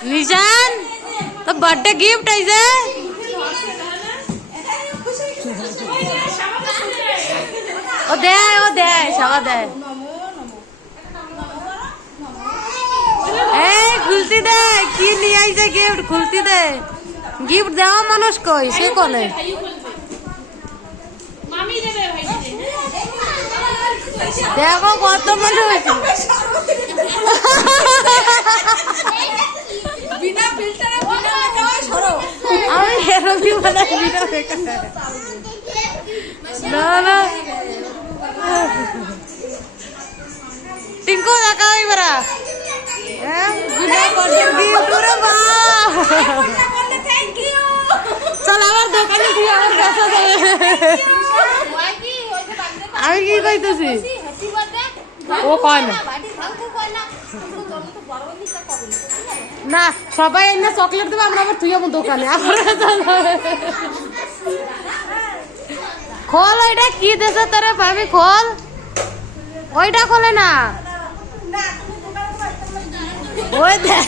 निशान तो birthday gift है ओ दे सवा दे खुलती दे की नहीं आई से गिफ्ट खुलती दे गिफ्ट देवा मानुष को से कोले देखो कत মানুষ बिना फिल्टर बिना मेकअप छोड़ो আমি এরকমই বলে বিনা মেকআপ না না টিঙ্কু দেখাও এবারে বিনা করতে গিফট রে বাহ थैंक यू চল আমার দোকানে দিয়ে আমার কাছে যাবে আমি কি কইতেছি हैप्पी बर्थडे ও কয় না বাড়ি ভাঙতে কয় না তুমি তো বড় নিতে পারবে না সবাই এনে চকলেট দেবে আমরা আবার তুই আমার দোকানে খোল ওইটা কি দেছে তোরে ভাবি খোল ওইটা খোলে না ওই দেখ